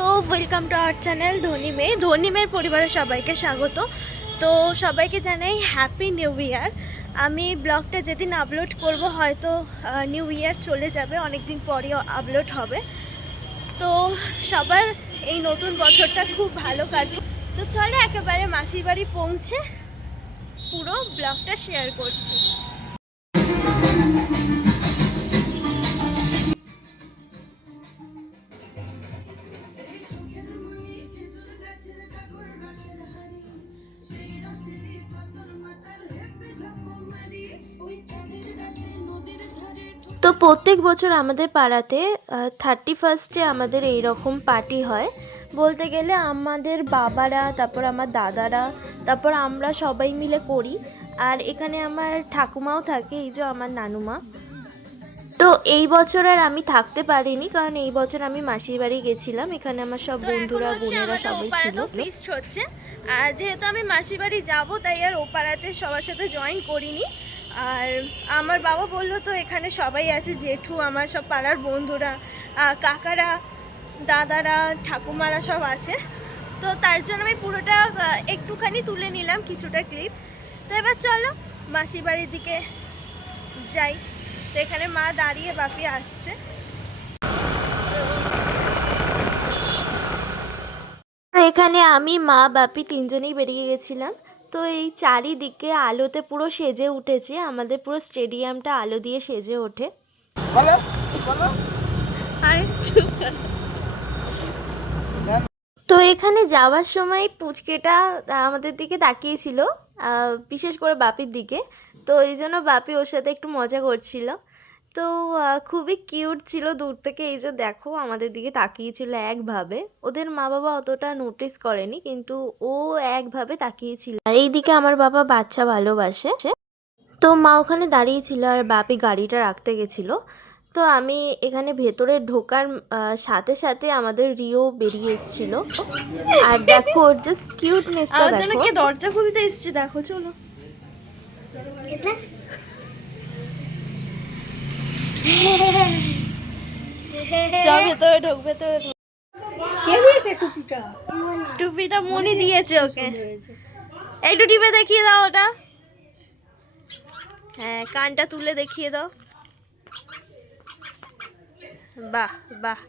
তো welcome to our channel ধনী মেয়ের পরিবারের সবাইকে স্বাগত। তো সবাইকে জানাই হ্যাপি নিউ ইয়ার। আমি ব্লগটা যেদিন আপলোড করব হয়তো নিউ ইয়ার চলে যাবে, অনেক দিন পরই আপলোড হবে। তো সবার এই নতুন বছরটা খুব ভালো কাটুক। তো চলে একেবারে মাসির বাড়ি পৌঁছে পুরো ব্লগটা শেয়ার করছি। তো প্রত্যেক বছর আমাদের পাড়াতে 31 আমাদের এই রকম পার্টি হয়। বলতে গেলে আমাদের বাবারা, তারপর আমার দাদারা, তারপর আমরা সবাই মিলে করি। আর এখানে আমার ঠাকুমাও থাকে, এই যে আমার নানুমা। তো এই বছর আর আমি থাকতে পারিনি, কারণ এই বছর আমি মাসির বাড়ি গেছিলাম। এখানে আমার সব বন্ধুরা বোনেরা সবাই ছিল। ফিস্ট হচ্ছে, আর যেহেতু আমি মাসির বাড়ি যাবো তাই আর ও পাড়াতে সবার সাথে জয়েন করিনি। আর আমার বাবা বললো তো এখানে সবাই আছে, জেঠু, আমার সব পাড়ার বন্ধুরা, কাকারা, দাদারা, ঠাকুমারা সব আছে। তো তার জন্য আমি পুরোটা একটুখানি তুলে নিলাম, কিছুটা ক্লিপ। তো এবার চলো মাসির বাড়ির দিকে যাই। তো এখানে মা দাঁড়িয়ে, বাপি আসছে। এখানে আমি, মা, বাপি তিনজনেই বেরিয়ে গেছিলাম। তো এই চারিদিকে আলোতে পুরো সেজে উঠেছে, আমাদের পুরো স্টেডিয়ামটা আলো দিয়ে সেজে ওঠে। তো এখানে যাওয়ার সময় পুচকেটা আমাদের দিকে তাকিয়েছিল, বিশেষ করে বাপির দিকে। তো এই জন্য বাপি ওর সাথে একটু মজা করছিল। তো খুবই কিউট ছিল দূর থেকে। এই যে দেখো আমাদের দিকে তাকিয়েছিল একভাবে। ওদের মা বাবা অতটা নোটিস করেনি, কিন্তু ও একভাবে তাকিয়েছিল। আর এইদিকে আমার বাবা বাচ্চা ভালোবাসে। তো মা ওখানে দাঁড়িয়েছিল আর বাপি গাড়িটা রাখতে গেছিলো। তো আমি এখানে ভেতরে ঢোকার সাথে সাথে আমাদের রিও বেরিয়ে এসেছিল। আর দেখো ওর জাস্ট কিউটনেসটা দেখো। কে দরজা খুলতে এসেছে দেখো, চলো। চল ভেতরে ঢোক, ভেতরে ঢোক। কে দিয়েছে টুপিটা? টুপিটা মনি দিয়েছে ওকে। একটু টিপে দেখিয়ে দাও ওটা। হ্যাঁ, কানটা তুলে দেখিয়ে দাও। বাহ বাহ।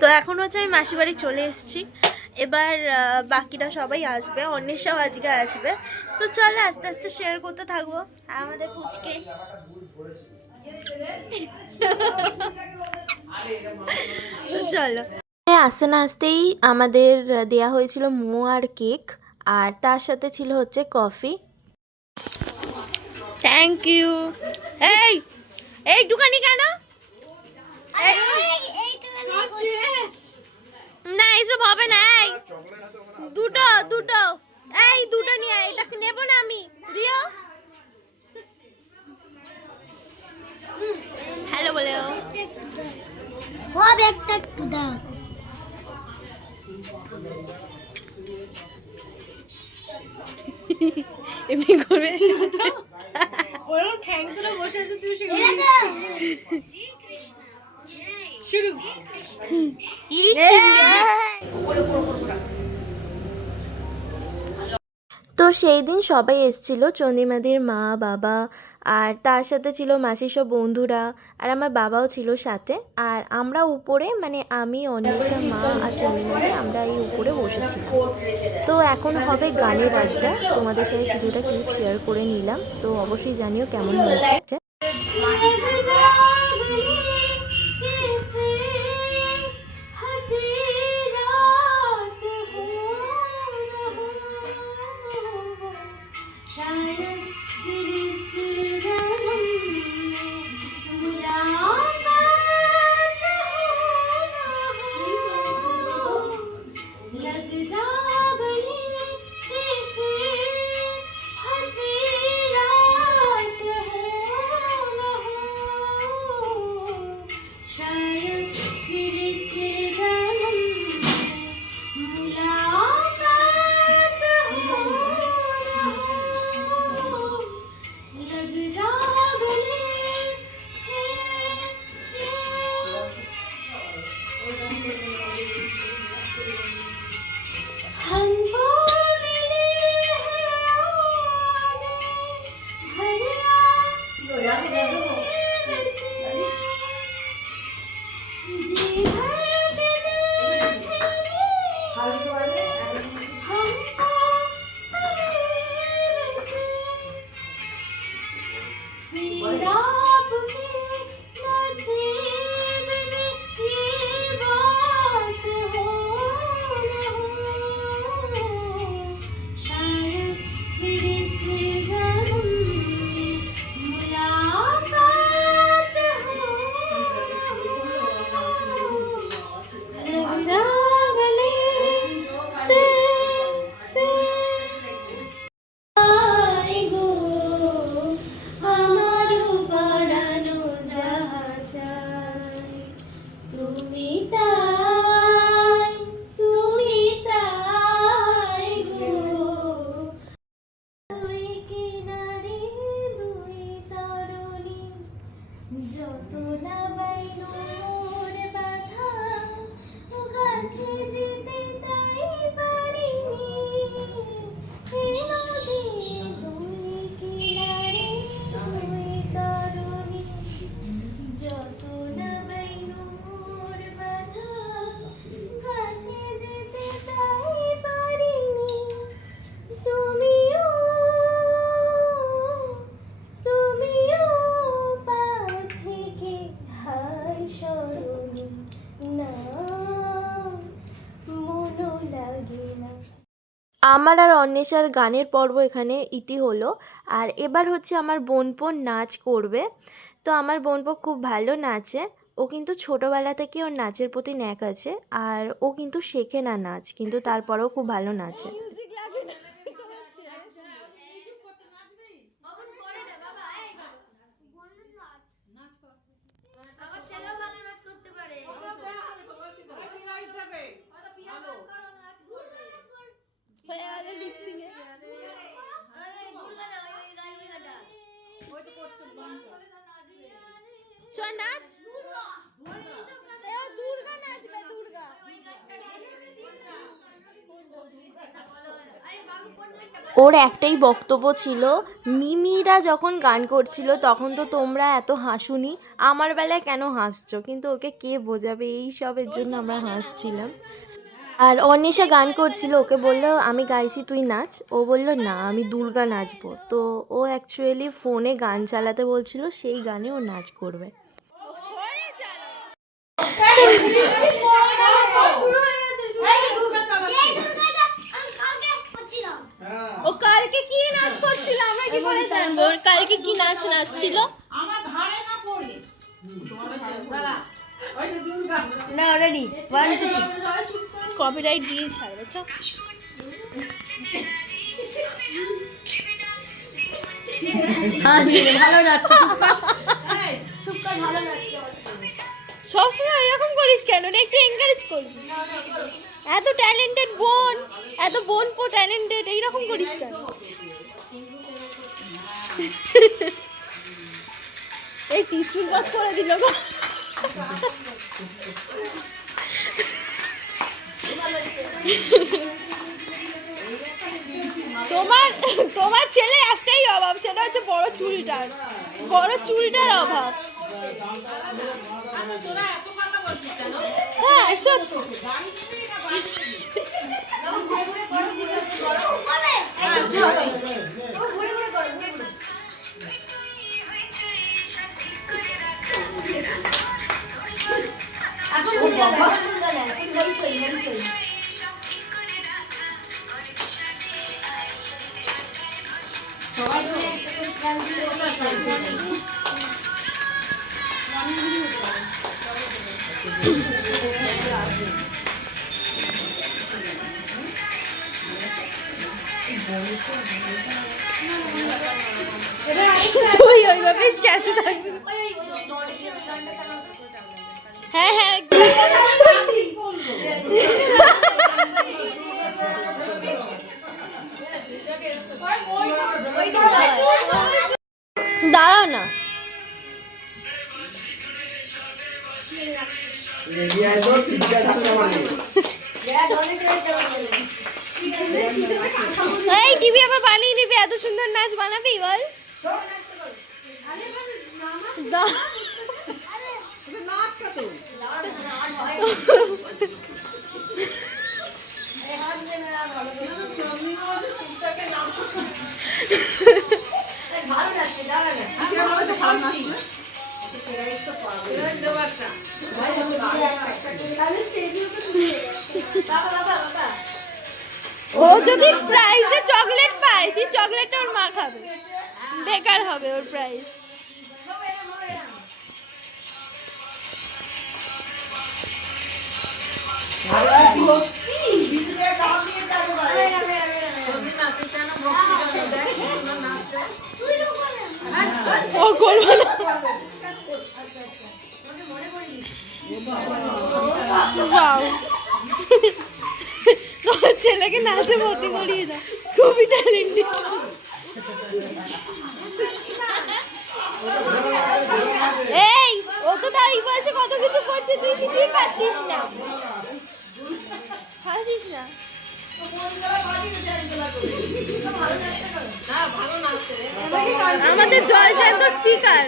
তো এখন হচ্ছে আমি মাসির বাড়ি চলে এসেছি। এবার বাকিরা সবাই আসবে, অন্বেষাও আজকে আসবে। তো চলে আস্তে আস্তে শেয়ার করতে থাকবো আমাদের পুচকে। তো চলো। আসতে না আসতেই আমাদের দেয়া হয়েছিল মোমো আর কেক, আর তার সাথে ছিল হচ্ছে কফি। Thank you. এই এইটুখানি কেন? না এইসব হবে না। এই দুটো দুটো, এই দুটো নিয়ে আয়। এটা নেবো না আমি। রিও হ্যালো বলেও। এমনি করবে ওরা ঠ্যাং তুলে বসে আছে, তুই শুরু। তো সেই দিন সবাই এসেছিল, চন্দিমাদির মা, বাবা, আর তার সাথে ছিল মাসির সব বন্ধুরা, আর আমার বাবাও ছিল সাথে। আর আমরা উপরে, মানে আমি, অনিশা, মা আর চন্দিমাদি, আমরা এই উপরে বসেছিলাম। তো এখন হবে গানের আড্ডা। তোমাদের সাথে কিছুটা ক্লিপ শেয়ার করে নিলাম। তো অবশ্যই জানিও কেমন হয়েছে। আমার আর অন্বেষার গানের পর্ব এখানে ইতি হলো। আর এবার হচ্ছে আমার বোনপো নাচ করবে। তো আমার বোনপো খুব ভালো নাচে। ও কিন্তু ছোটোবেলা থেকে ওর নাচের প্রতি ন্যাক আছে। আর ও কিন্তু শেখে না নাচ, কিন্তু তারপরেও খুব ভালো নাচে। ওর একটাই বক্তব্য ছিল, মিমিরা যখন গান করছিল তখন তো তোমরা এত হাসুনি, আমার বেলায় কেন হাসছো? কিন্তু ওকে কে বোঝাবে, এই সবের জন্য আমরা হাসছিলাম। আর অন্বেষা গান করছিল, ওকে বললো আমি গাইছি তুই নাচ। ও বলল না আমি দুর্গা নাচবো। তো ও অ্যাকচুয়ালি ফোনে গান চালাতে বলছিল, সেই গানে ও নাচ করবে। ও কালকে কি নাচ করছিল আমরা কি করে জানবো? কালকে কি নাচ নাচছিল? আমার ধারে না পড়িস না রেডি 1 2 কপিরাইট দিয়ে ছাড়বে। চ ভালো নাচছে সুপার ভালো নাচছে। সবসময় এরকম করিস কেন রে? একটু এনকারেজ করবি। এত ট্যালেন্টেড বোন, এত বোনপো ট্যালেন্টেড, এইরকম করিস কেন? এই ত্রিশুল বাদ করে দিল গো। তোমার তোমার ছেলে একটাই অভাব, সেটা হচ্ছে বড় চুলটার অভাব। হ্যাঁ সত্যি। তুই ওইভাবে স্ট্যাচু থাকবি। হ্যাঁ হ্যাঁ দাঁড়াও না। এই টিভি আবার বানিয়ে নিবি, এত সুন্দর নাচ বানাবি বল। ও যদি প্রাইজে চকলেট পায়, সেই চকলেটটা ওর মা খাবে, বেকার হবে ওর প্রাইজ। ও করবে না। বাও, তোর ছেলেকে নাচে ভর্তি করিয়ে দাও, খুবই ট্যালেন্টেড। এই ও তো তাই বয়সে কত কিছু করছে, তুই কিছুই পারতিস না, হাসিস না। আমাদের জলজ্যান্ত স্পিকার।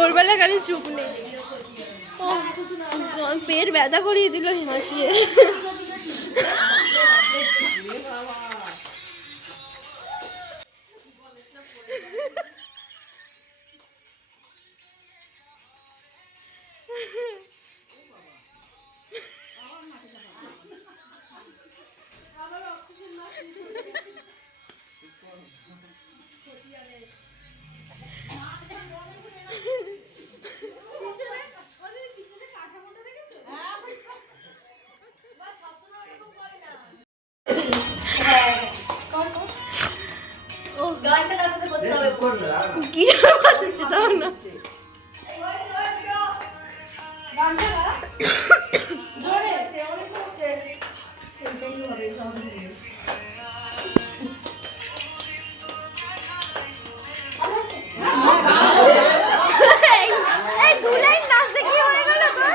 ওর বেলা গাড়ি পেট ব্যথা করিয়ে দিল হাসিয়ে। কি বাজছে দাও না। এই দু লাইন নাচতে কি হয়ে গেল তোর?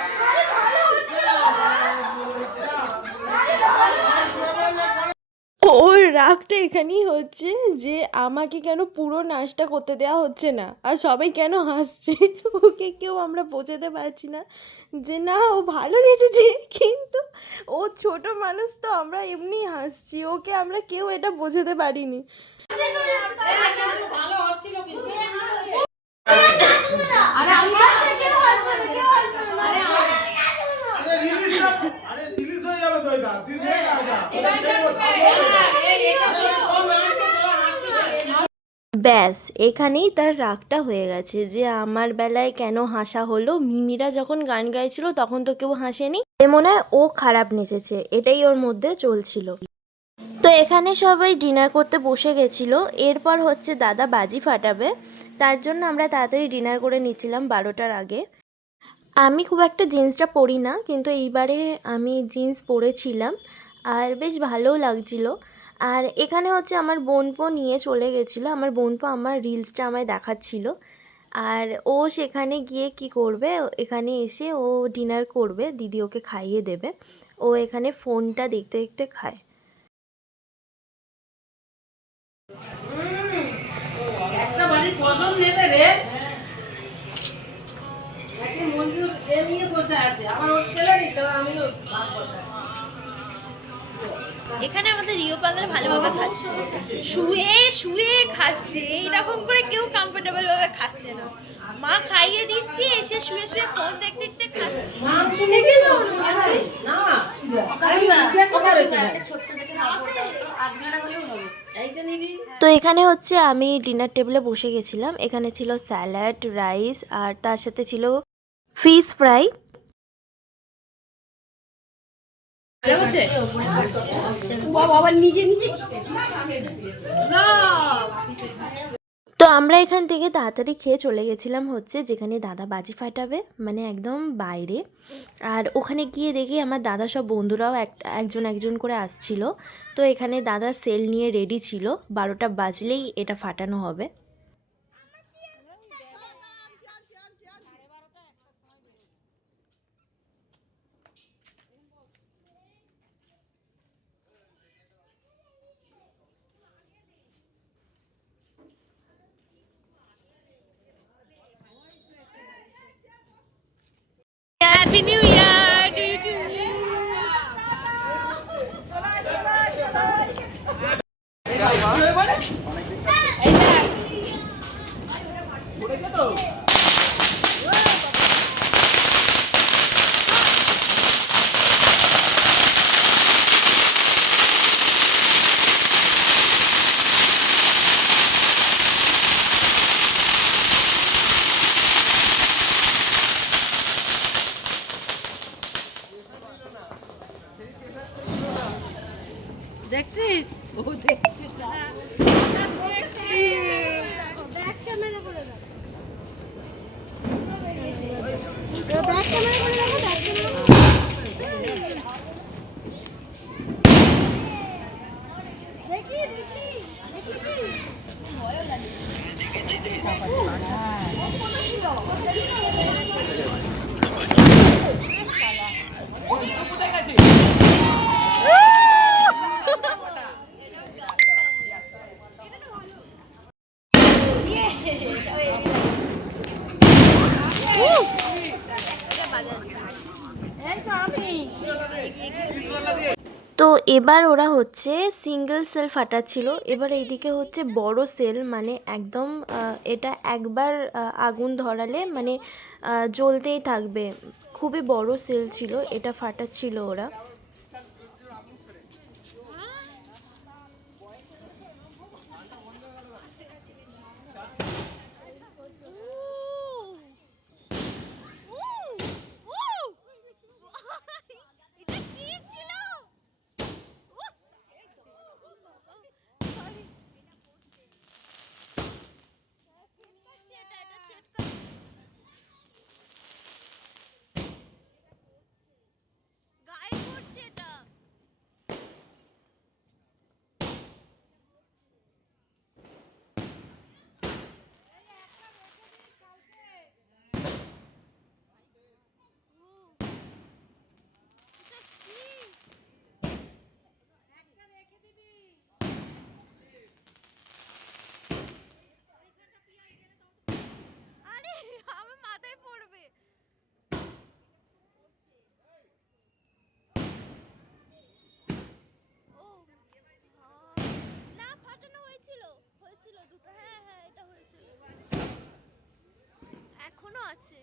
ওর রাগটা এখানেই হচ্ছে যে আমাকে কেন পুরো নাচটা করতে দেওয়া হচ্ছে না, আর সবাই কেন হাসছে। ওকে কেউ আমরা বোঝাতে পারছি না যে না ও ভালো নেচেছে, কিন্তু ও ছোট মানুষ তো আমরা এমনি হাসছি, ওকে আমরা কেউ এটা বোঝাতে পারিনি। ভালো হচ্ছিল কিন্তু ব্যাস এখানেই তার রাগটা হয়ে গেছে যে আমার বেলায় কেন হাসা হলো, মিমিরা যখন গান গাইছিল তখন তো কেউ হাসেনি, মনে হয় ও খারাপ নেচেছে, এটাই ওর মধ্যে চলছিল। তো এখানে সবাই ডিনার করতে বসে গেছিল। এরপর হচ্ছে দাদা বাজি ফাটাবে, তার জন্য আমরা তাড়াতাড়ি ডিনার করে নিচ্ছিলাম 12টার আগে। আমি খুব একটা জিন্সটা পরি না, কিন্তু এইবারে আমি জিন্স পরেছিলাম আর বেশ ভালোও লাগছিল। আর এখানে হচ্ছে আমার বোনপো নিয়ে চলে গেছিলো, আমার বোনপো আমার রিলসটা আমায় দেখাচ্ছিল। আর ও সেখানে গিয়ে কি করবে, এখানে এসে ও ডিনার করবে, দিদি ওকে খাইয়ে দেবে। ও এখানে ফোনটা দেখতে দেখতে খায়। একটা বাড়ি কজন নেবে রে? একটা মন্দির এ নিয়ে বসে আছে, আমার ওর ছেলে নেই, তো আমি ভাগ বসাই। এখানে আমাদের রিও পাগল ভালোভাবে খাচ্ছে, শুয়ে শুয়ে খাচ্ছে, এইরকম করে কেউ কমফোর্টেবল ভাবে খাচ্ছে না। মা খাইয়ে দিচ্ছি, এসে শুয়ে শুয়ে ফোন দেখতে দেখতে খাচ্ছে। মাংস নিয়ে দাও না, আমি জিজ্ঞাসা করেছি এইটা নিবি। তো এখানে হচ্ছে আমি ডিনার টেবিলে বসে গেছিলাম। এখানে ছিল স্যালাড, রাইস, আর তার সাথে ছিল ফিশ ফ্রাই। তো আমরা এখান থেকে তাড়াতাড়ি খেয়ে চলে গেছিলাম হচ্ছে যেখানে দাদা বাজি ফাটাবে, মানে একদম বাইরে। আর ওখানে গিয়ে দেখি আমার দাদা সব বন্ধুরাও একজন একজন করে আসছিল। তো এখানে দাদা সেল নিয়ে রেডি ছিল, 12টা বাজলেই এটা ফাটানো হবে। Happy New Year to you too. দেখছিস? ও দেখছিস না? ব্যাক ক্যামেরা করে দাও। ব্যাক ক্যামেরা করে দাও, ব্যাক ক্যামেরা। দেখি দেখি দেখি ভয় লাগে। এই তো আমি। তো এবার ওরা হচ্ছে সিঙ্গেল সেল ফাটাচ্ছিল, এবার এইদিকে হচ্ছে বড় সেল, মানে একদম এটা একবার আগুন ধরালে মানে জ্বলতেই থাকবে, খুবই বড় সেল ছিল, এটা ফাটাচ্ছিল ওরা। এখনো আছে।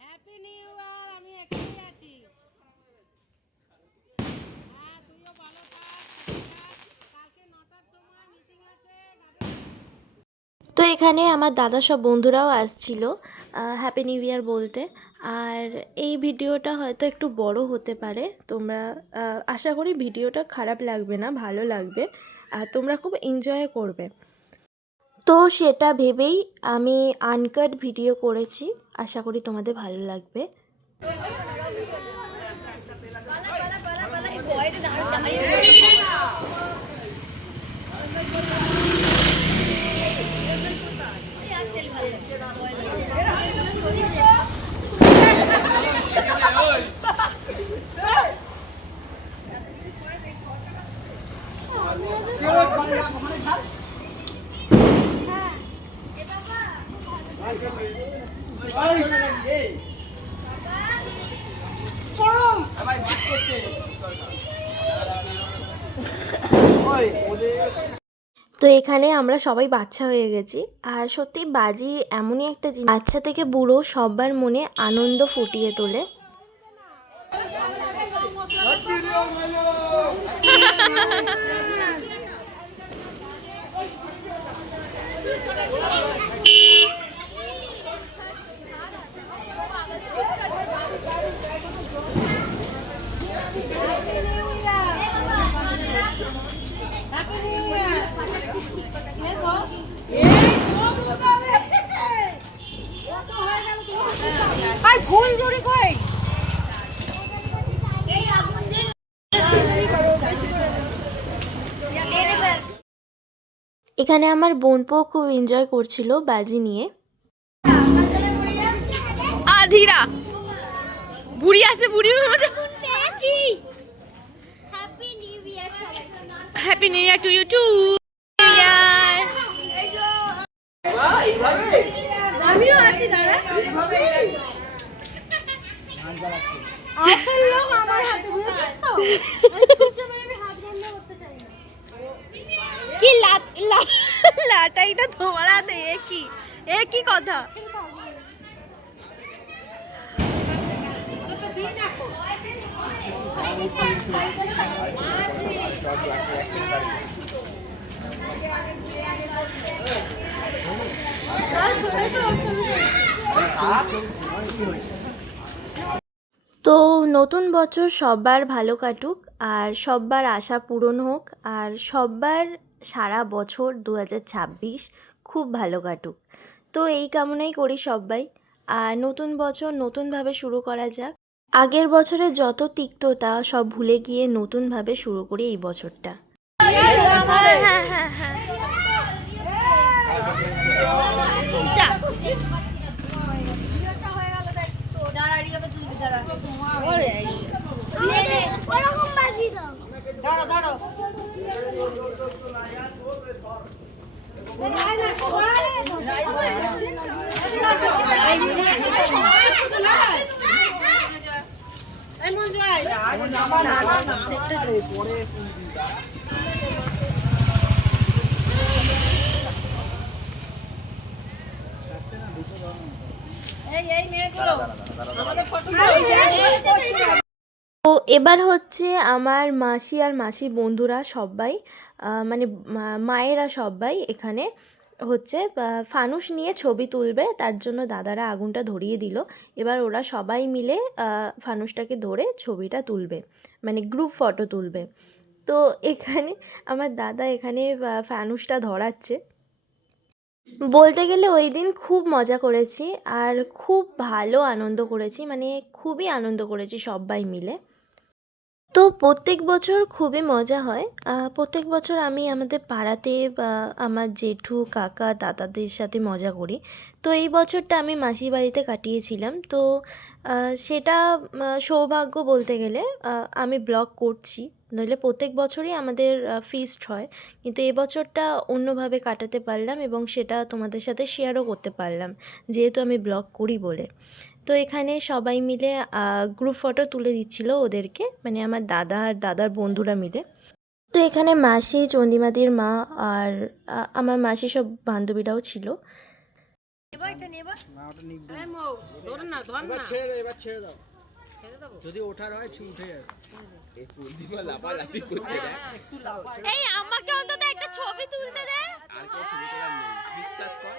হ্যাপি নিউ ইয়ার, আমি এখানেই আছি। হ্যাঁ, তুইও ভালো থাক, কালকে 9টার সময় মিটিং আছে। তো এখানে আমার দাদা সব বন্ধুরাও আসছিল হ্যাপি নিউ ইয়ার বলতে। আর এই ভিডিওটা হয়তো একটু বড় হতে পারে, তোমরা আশা করি ভিডিওটা খারাপ লাগবে না, ভালো লাগবে আর তোমরা খুব এনজয় করবে। তো সেটা ভেবেই আমি আনকাট ভিডিও করেছি, আশা করি তোমাদের ভালো লাগবে। তো এখানে আমরা সবাই বাচ্চা হয়ে গেছি, আর সত্যি বাজি এমনই একটা জিনিস, বাচ্চা থেকে বুড়ো সবার মনে আনন্দ ফুটিয়ে তোলে। ফুল জুড়ি কই? এখানে আমার বোনপো খুব এনজয় করছিল বাজি নিয়ে। আধিরা বুড়ি আছে, বুড়ি হ্যাপি নিউ ইয়ার সবাইকে। Happy new year to you too. আমিও আছি দাদা। আসল লোক আমার হাতে, বুঝেছিস তো? আমি ছুঁচো মেরে আমি হাত বন্ধ করতে চাই না। কি লাটাইটা তোমার হাতে, এ কি কথা? তো নতুন বছর সবার ভালো কাটুক, আর সবার আশা পূরণ হোক, আর সবার সারা বছর 2026 খুব ভালো কাটুক। তো এই কামনাই করি সবাই। আর নতুন বছর নতুনভাবে শুরু করা যাক, আগের বছরের যত তিক্ততা সব ভুলে গিয়ে নতুনভাবে শুরু করি এই বছরটা। হ্যাঁ হ্যাঁ হ্যাঁ। তো এবার হচ্ছে আমার মাসি আর মাসির বন্ধুরা সবাই মানে মায়েরা সবাই এখানে হচ্ছে ফানুস নিয়ে ছবি তুলবে, তার জন্য দাদারা আগুনটা ধরিয়ে দিল। এবার ওরা সবাই মিলে ফানুসটাকে ধরে ছবিটা তুলবে, মানে গ্রুপ ফটো তুলবে। তো এখানে আমার দাদা এখানে ফানুসটা ধরাচ্ছে। বলতে গেলে ওই দিন খুব মজা করেছি আর খুব ভালো আনন্দ করেছি, মানে খুবই আনন্দ করেছি সবাই মিলে। তো প্রত্যেক বছর খুবই মজা হয়। প্রত্যেক বছর আমি আমাদের পাড়াতে আমার জেঠু কাকা দাদাদের সাথে মজা করি। তো এই বছরটা আমি মাসির বাড়িতে কাটিয়েছিলাম। তো সেটা সৌভাগ্য বলতে গেলে। আমি ব্লগ করছি, নইলে প্রত্যেক বছরই আমাদের ফিস্ট হয়, কিন্তু এবছরটা অন্যভাবে কাটাতে পারলাম এবং সেটা তোমাদের সাথে শেয়ারও করতে পারলাম, যেহেতু আমি ব্লগ করি বলে। তো এখানে সবাই মিলে গ্রুপ ফটো তুলে দিচ্ছিল ওদেরকে, মানে আমার দাদা আর দাদার বন্ধুরা মিলে। তো এখানে মাসি, চন্দিমাদির মা আর আমার মাসি সব বান্ধবীরাও ছিল। যদি ওঠার হয় উঠে যাবে। এই আমাকে অন্তত একটা ছবি তুলতে দে। আর কেউ ছবি তোলার নেই, বিশ্বাস কর।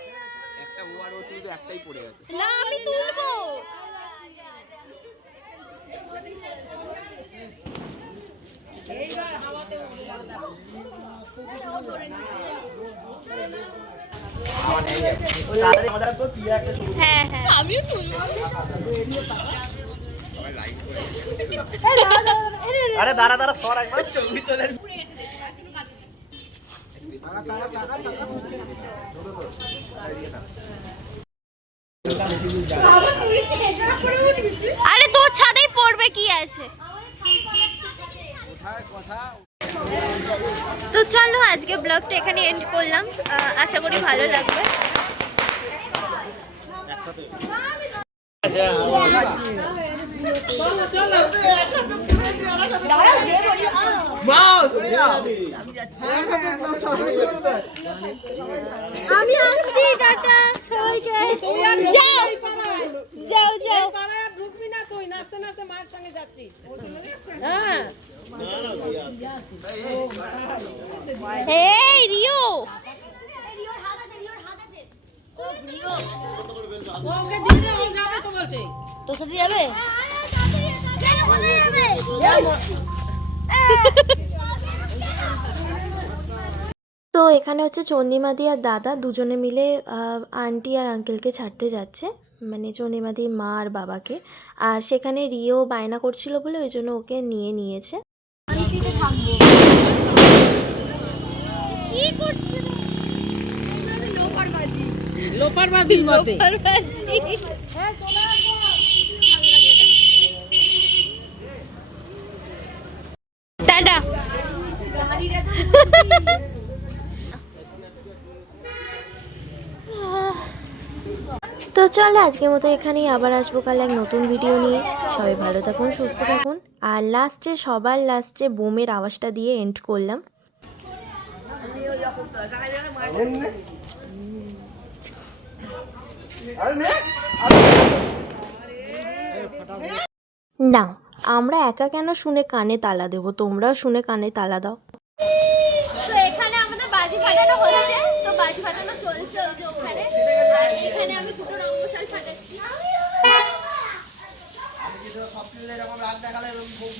একটা ও আর ও তুই একটাই পড়ে গেছে। না আমি তুলবো। হ্যাঁ হ্যাঁ আমিও তুলবো। আরে দাঁড়া দাঁড়া সর একবার ছবি তোলার। আরে তোর ছাদেই পড়বে, কি আছে। তো চলো আজকে ব্লগটা এখানে এন্ড করলাম, আশা করি ভালো লাগবে। আমি আসছি, টাটা সবাইকে। যাও যাও। ঢুকবি না তুই, নাচতে নাচতে মায়ের সঙ্গে যাচ্ছিস। হ্যাঁ এই রিও, ওকে দিয়ে দে, ও যাবে তো বলছে। তোর সাথে যাবে? তো এখানে হচ্ছে চন্দিমাদি আর দাদা দুজনে মিলে আন্টি আর আঙ্কেলকে ছাড়তে যাচ্ছে, মানে চন্দিমাদির মা আর বাবাকে। আর সেখানে রিও বায়না করছিল বলে ওই জন্য ওকে নিয়েছে। কি করছিস? লোপার বাজির মতে। টাটা। তো চলো আজকের মতো এখানেই, আবার আসবো কাল এক নতুন ভিডিও নিয়ে। সবাই ভালো থাকুন, সুস্থ থাকুন। আর সবার লাস্টে বোমের আওয়াজটা দিয়ে এন্ড করলাম। না, আমরা একা কেন শুনে কানে তালা দেবো, তোমরাও শুনে কানে তালা দাও। তো এখানে আমাদের বাজি ফাটানো হচ্ছে, তো বাজি ফাটানো চলছে ওই যে ওখানে। আর এখানে আমি দুটো রঙ্গশাল ফাটাচ্ছি। আমি কিন্তু সব কিছু এরকম রাগ দেখালে এরকম খুব